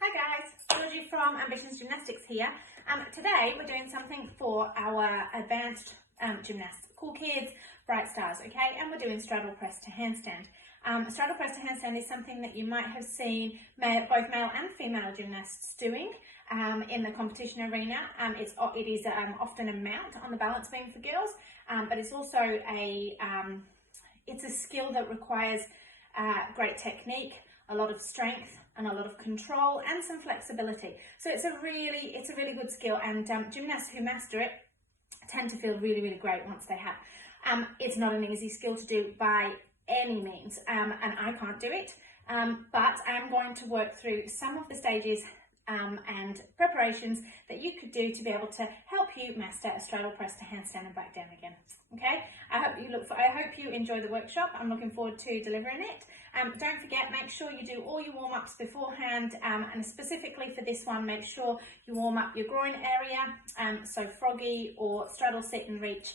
Hi guys, Georgie from Ambitions Gymnastics here. Today we're doing something for our advanced gymnasts, cool kids, bright stars, okay? And we're doing straddle press to handstand. Straddle press to handstand is something that you might have seen both male and female gymnasts doing in the competition arena. It is often a mount on the balance beam for girls, but it's also it's a skill that requires great technique, a lot of strength and a lot of control and some flexibility. So it's a really good skill, and gymnasts who master it tend to feel really great once they have. It's not an easy skill to do by any means, and I can't do it, but I'm going to work through some of the stages and preparations that you could do to be able to help you master a straddle press to handstand and back down again. Okay, I hope you enjoy the workshop. I'm looking forward to delivering it. Don't forget, make sure you do all your warm-ups beforehand, and specifically for this one, make sure you warm up your groin area, so froggy or straddle, sit and reach,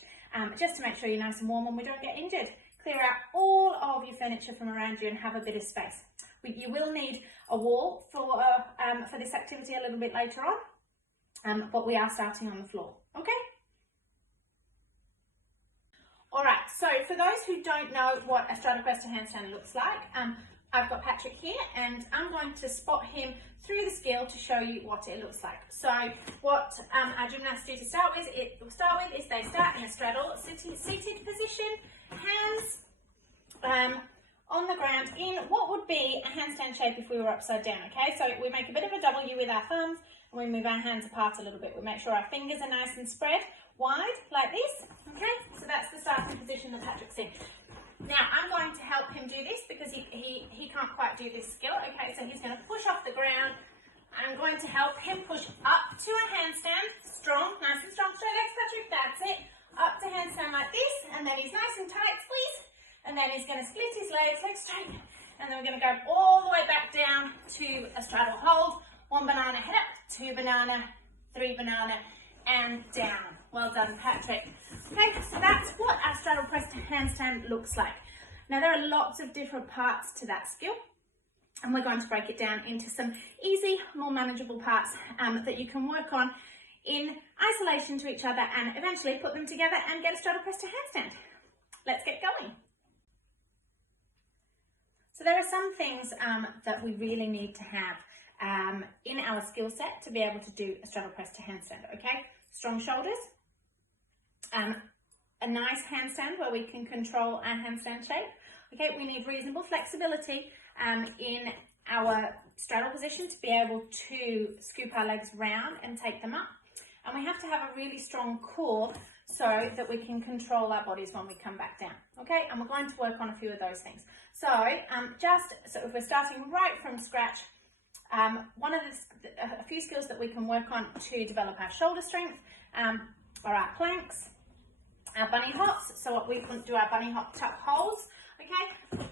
just to make sure you're nice and warm and we don't get injured. Clear out all of your furniture from around you and have a bit of space. You will need a wall for this activity a little bit later on, but we are starting on the floor, okay? All right, so for those who don't know what a straddle press to handstand looks like, I've got Patrick here and I'm going to spot him through the skill to show you what it looks like. So what our gymnasts do to start with is they start in a straddle, seated position, hands on the ground in what would be a handstand shape if we were upside down, okay? So we make a bit of a W with our thumbs and we move our hands apart a little bit. We make sure our fingers are nice and spread wide like this, okay? So that's the starting position that Patrick's in. Now I'm going to help him do this because he can't quite do this skill, okay? So he's going to push off the ground. I'm going to help him push up to a handstand, strong, nice and strong, straight legs, Patrick, that's it. Up to handstand like this, and then he's nice and tight, squeeze. And then he's going to split his legs straight, and then we're going to go all the way back down to a straddle hold. 1 banana, head up, 2 banana, 3 banana, and down. Well done, Patrick. Okay, so that's what our straddle press to handstand looks like. Now there are lots of different parts to that skill, and we're going to break it down into some easy, more manageable parts that you can work on in isolation to each other and eventually put them together and get a straddle press to handstand. Let's get going. So there are some things that we really need to have in our skill set to be able to do a straddle press to handstand, okay? Strong shoulders, a nice handstand where we can control our handstand shape. Okay, we need reasonable flexibility in our straddle position to be able to scoop our legs round and take them up. And we have to have a really strong core so that we can control our bodies when we come back down, okay? And we're going to work on a few of those things. So so if we're starting right from scratch, a few skills that we can work on to develop our shoulder strength are our planks, our bunny hops. So what we can do, our bunny hop tuck holds, okay?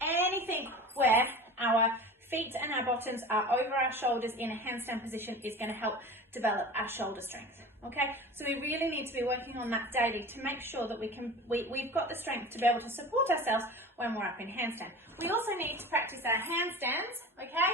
Anything where our feet and our bottoms are over our shoulders in a handstand position is going to help develop our shoulder strength. Okay, so we really need to be working on that daily to make sure that we've got the strength to be able to support ourselves when we're up in handstand. We also need to practice our handstands, okay,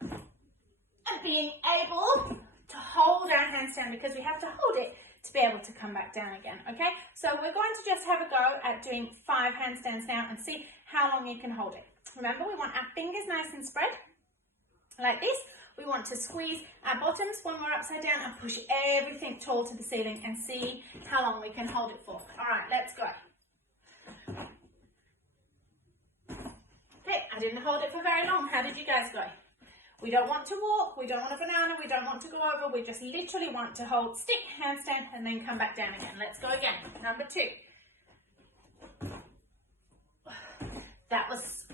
and being able to hold our handstand because we have to hold it to be able to come back down again, okay? So we're going to just have a go at doing 5 handstands now and see how long you can hold it. Remember, we want our fingers nice and spread, like this. We want to squeeze our bottoms when we're upside down and push everything tall to the ceiling and see how long we can hold it for. All right, let's go. Okay, I didn't hold it for very long. How did you guys go? We don't want to walk, we don't want a banana, we don't want to go over, we just literally want to hold stick, handstand, and then come back down again. Let's go again. Number 2. That was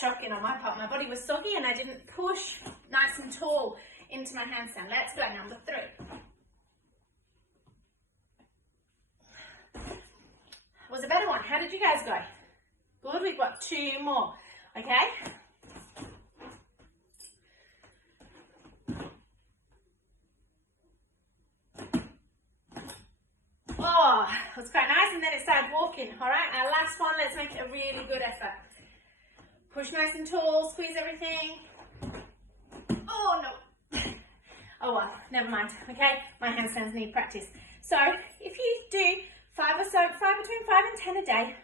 shocking on my part. My body was soggy and I didn't push nice and tall into my handstand. Let's go, number 3. Was a better one. How did you guys go? Good, we've got 2 more, okay? Oh, it was quite nice, and then it started walking. All right, our last one, let's make it a really good effort. Push nice and tall, squeeze everything, Oh no. Oh well, never mind. Okay, my handstands need practice. So if you do between 5 and 10 a day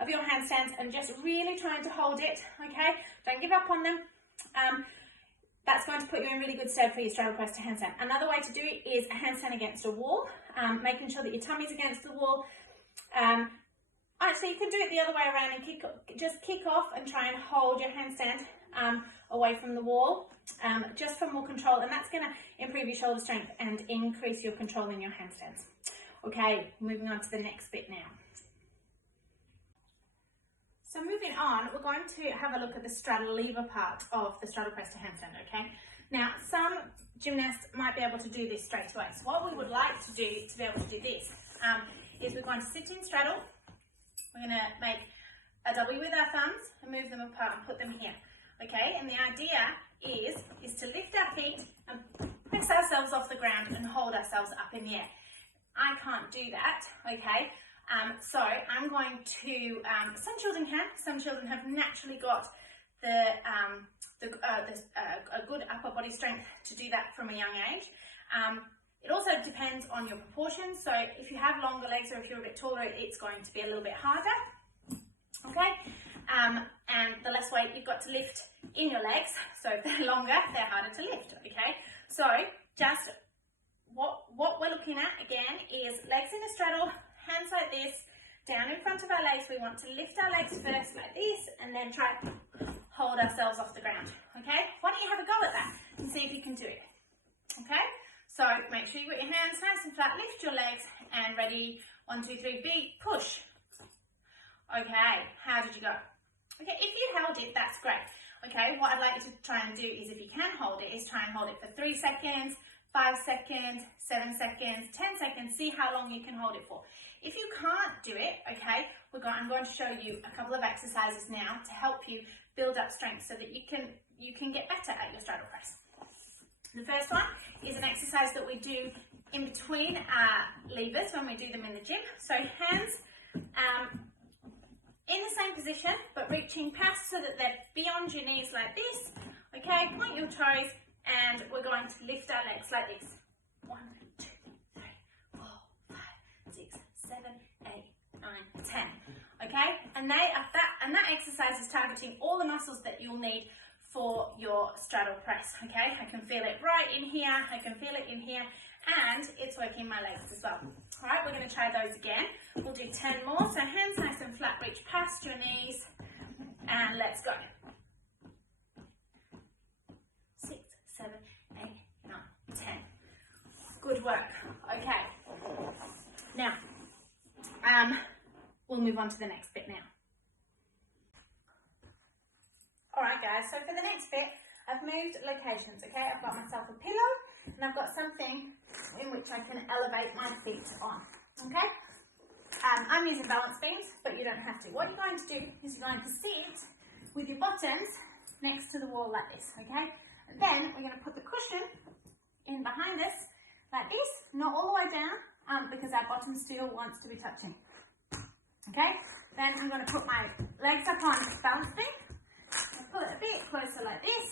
of your handstands and just really trying to hold it, okay? Don't give up on them. That's going to put you in really good stead for your straddle press to handstand. Another way to do it is a handstand against a wall, making sure that your tummy's against the wall. So you can do it the other way around and kick off and try and hold your handstand away from the wall, just for more control, and that's going to improve your shoulder strength and increase your control in your handstands. Okay, moving on to the next bit now. So moving on, we're going to have a look at the straddle lever part of the straddle press to handstand, okay? Now, some gymnasts might be able to do this straight away. So what we would like to do to be able to do this is we're going to sit in straddle. We're going to make a W with our thumbs and move them apart and put them here, okay? And the idea is to lift our feet and press ourselves off the ground and hold ourselves up in the air. I can't do that, okay? So I'm going to, some children can, some children have naturally got a good upper body strength to do that from a young age. It also depends on your proportions, so if you have longer legs or if you're a bit taller, it's going to be a little bit harder, okay? And the less weight you've got to lift in your legs, so if they're longer, they're harder to lift, okay? So just what we're looking at again is legs in a straddle, hands like this, down in front of our legs. We want to lift our legs first like this and then try to hold ourselves off the ground, okay? Why don't you have a go at that and see if you can do it, okay? So make sure you got your hands nice and flat, lift your legs, and ready, 1, 2, 3, big push. Okay, how did you go? Okay, if you held it, that's great. Okay, what I'd like you to try and do is, if you can hold it, is try and hold it for 3 seconds, 5 seconds, 7 seconds, 10 seconds, see how long you can hold it for. If you can't do it, okay, I'm going to show you a couple of exercises now to help you build up strength so that you can get better at your straddle press. The first one is an exercise that we do in between our levers when we do them in the gym. So hands in the same position, but reaching past so that they're beyond your knees like this. Okay, point your toes, and we're going to lift our legs like this. 1, 2, 3, 4, 5, 6, 7, 8, 9, 10. Okay, and that exercise is targeting all the muscles that you'll need for your straddle press. Okay, I can feel it right in here, I can feel it in here, and it's working my legs as well. All right, we're going to try those again. We'll do 10 more. So hands nice and flat, reach past your knees, and let's go. 6, 7, 8, 9, 10. Good work. Okay. Now, we'll move on to the next bit now. All right, guys. So for the next bit, I've moved locations. Okay, I've got myself a pillow, and I've got something in which I can elevate my feet on. Okay. I'm using balance beams, but you don't have to. What you're going to do is you're going to sit with your bottoms next to the wall like this, okay? And then we're going to put the cushion in behind us like this, not all the way down, because our bottom still wants to be touching. Okay? Then I'm going to put my legs up on this balance beam and pull it a bit closer like this,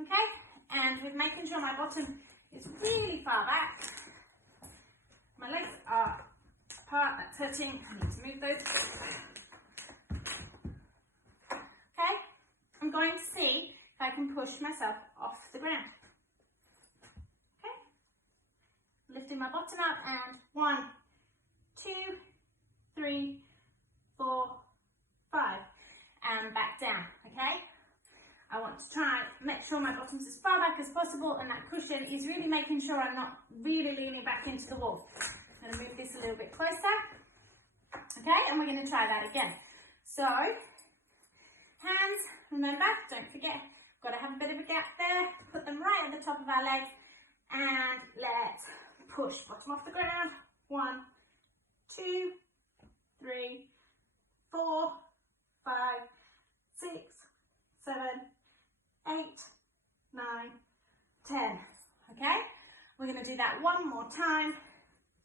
okay? And with making sure my bottom is really far back, my legs are apart, that's hurting. I need to move those. Okay, I'm going to see if I can push myself off the ground. Okay, lifting my bottom up, and 1, 2, 3, 4, 5, and back down. Okay, I want to try and make sure my bottom's as far back as possible, and that cushion is really making sure I'm not really leaning back into the wall. I'm going to move this a little bit closer. Okay, and we're going to try that again. So, hands, remember, don't forget, got to have a bit of a gap there. Put them right at the top of our legs, and let's push bottom off the ground. 1, 2, 3, 4, 5, 6, 7, 8, 9, 10. Okay, we're going to do that one more time.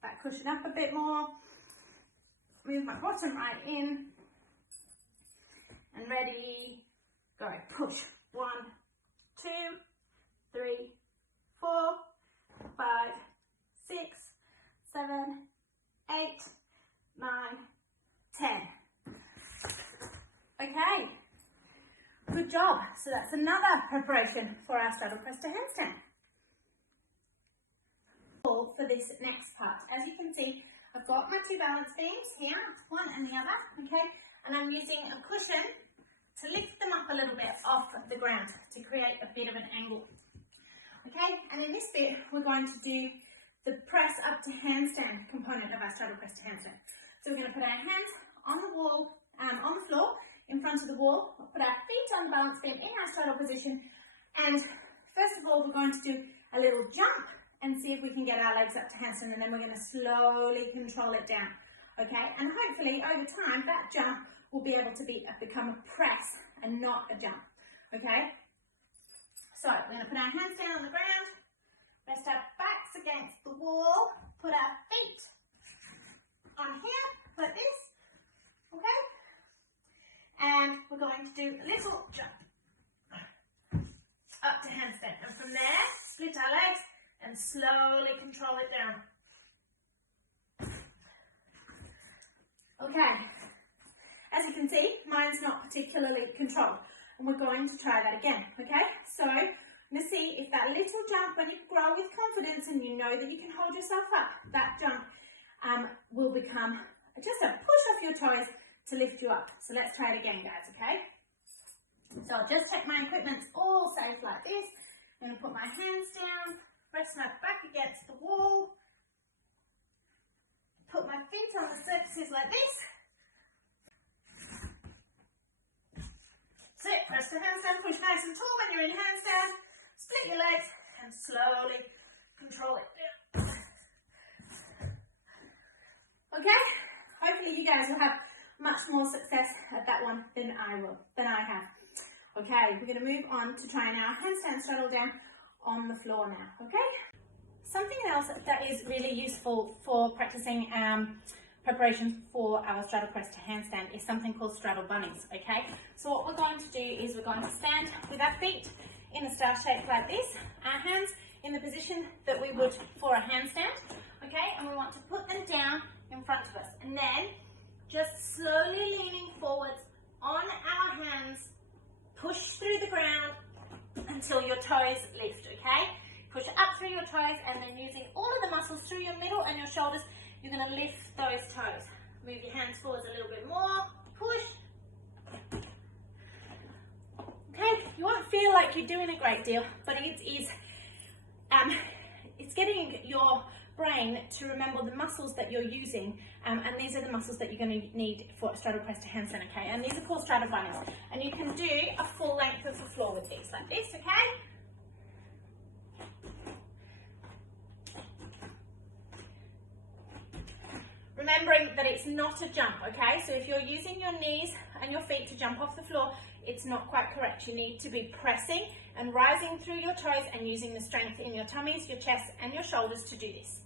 Back cushion up a bit more. Move my bottom right in. And ready, go. Push. 1, 7, 8, 9, 10. Okay, good job. So that's another preparation for our straddle press to handstand. For this next part, as you can see, I've got my two balance beams here, one and the other, okay, and I'm using a cushion to lift them up a little bit off the ground to create a bit of an angle. Okay, and in this bit, we're going to do the press up to handstand component of our straddle press to handstand. So we're going to put our hands on the wall, on the floor, in front of the wall, put our feet on the balance beam in our straddle position, and first of all, we're going to do a little jump and see if we can get our legs up to handstand, and then we're going to slowly control it down. Okay, and hopefully over time, that jump will be able to become a press and not a jump. Okay, so we're going to put our hands down on the ground, rest our backs against the wall, put our feet on here, like this, okay? And we're going to do a little jump up to handstand. And from there, split our legs and slowly control it down. Okay, as you can see, mine's not particularly controlled. And we're going to try that again, okay? So, I'm going to see if that little jump, when you grow with confidence and you know that you can hold yourself up, that jump will become just a push off your toes to lift you up. So let's try it again, guys, okay? So I'll just take my equipment all safe like this. I'm going to put my hands down, rest my back against the wall, put my feet on the surfaces like this. So press the handstand, push nice and tall when you're in handstand, split your legs and slowly control it down. Okay, hopefully you guys will have much more success at that one than I have. Okay, we're going to move on to trying our handstand straddle down on the floor now, okay? Something else that is really useful for practicing preparation for our straddle press to handstand is something called straddle bunnies, okay? So what we're going to do is we're going to stand with our feet in a star shape like this, our hands in the position that we would for a handstand, okay? And we want to put them down in front of us, and then just slowly leaning forwards on our hands, push through the ground until your toes lift, okay? Push up through your toes, and then using all of the muscles through your middle and your shoulders, you're going to lift those toes. Move your hands forwards a little bit more, push. Okay, you won't feel like you're doing a great deal, but it's getting your brain to remember the muscles that you're using, and these are the muscles that you're going to need for straddle press to handstand, okay? And these are called straddle bunnies, and you can do a full length of the floor with these, like this, okay? Remembering that it's not a jump, okay? So if you're using your knees and your feet to jump off the floor, it's not quite correct. You need to be pressing and rising through your toes and using the strength in your tummies, your chest and your shoulders to do this.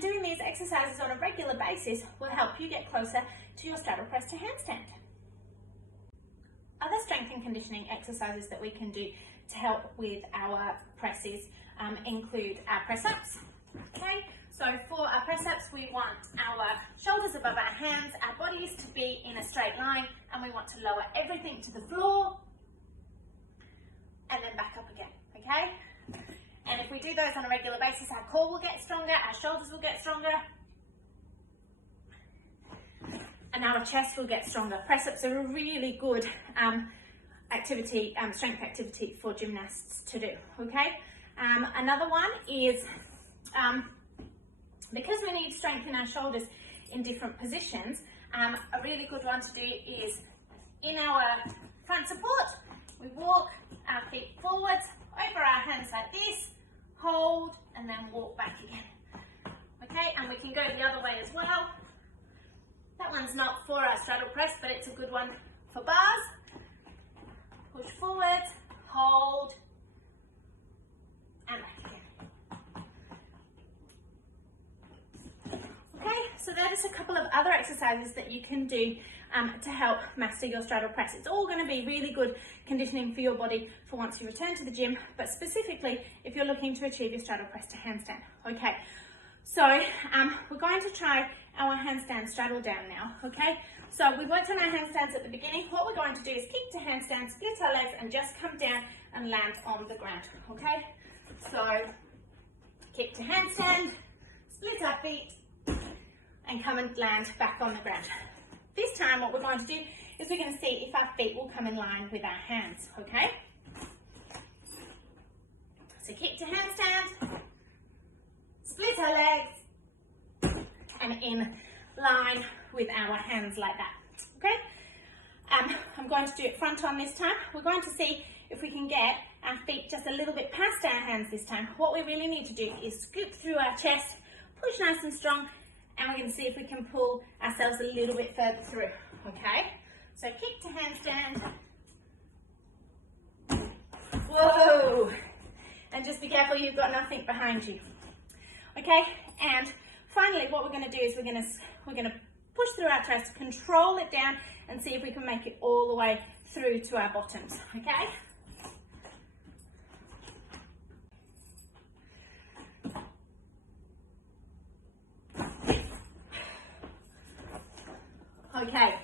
Doing these exercises on a regular basis will help you get closer to your straddle press to handstand. Other strength and conditioning exercises that we can do to help with our presses include our press-ups. Okay, so for our press-ups, we want our shoulders above our hands, our bodies to be in a straight line, and we want to lower everything to the floor and then back up again, okay? And if we do those on a regular basis, our core will get stronger, our shoulders will get stronger, and our chest will get stronger. Press-ups are a really good activity, strength activity for gymnasts to do, okay? Another one is, because we need strength in our shoulders in different positions, a really good one to do is in our front support, we walk our feet forwards, over our hands like this, hold, and then walk back again. Okay, and we can go the other way as well. That one's not for our straddle press, but it's a good one for bars. Push forwards, hold, and back again. Okay, just a couple of other exercises that you can do to help master your straddle press. It's all going to be really good conditioning for your body for once you return to the gym, but specifically if you're looking to achieve your straddle press to handstand. Okay, so we're going to try our handstand straddle down now, okay? So we worked on our handstands at the beginning. What we're going to do is kick to handstand, split our legs, and just come down and land on the ground, okay? So kick to handstand, split our feet, and come and land back on the ground. This time what we're going to do is we're going to see if our feet will come in line with our hands, okay? So kick to handstand, split our legs, and in line with our hands like that, okay? I'm going to do it front on this time. We're going to see if we can get our feet just a little bit past our hands this time. What we really need to do is scoop through our chest, push nice and strong, and we're going to see if we can pull ourselves a little bit further through, okay? So kick to handstand. Whoa! And just be careful you've got nothing behind you. Okay, and finally what we're going to do is we're going to push through our chest, control it down, and see if we can make it all the way through to our bottoms, okay? Okay,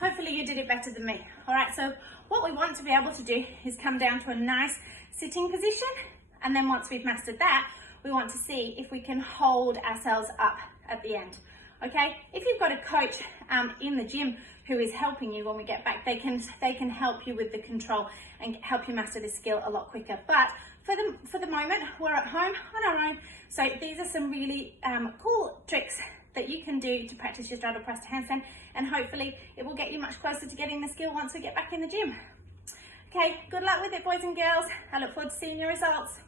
hopefully you did it better than me. All right, so what we want to be able to do is come down to a nice sitting position, and then once we've mastered that, we want to see if we can hold ourselves up at the end. Okay, if you've got a coach in the gym who is helping you when we get back, they can help you with the control and help you master this skill a lot quicker. But for the moment, we're at home on our own. So these are some really cool tricks that you can do to practice your straddle press to handstand, and hopefully it will get you much closer to getting the skill once we get back in the gym. Okay, good luck with it, boys and girls. I look forward to seeing your results.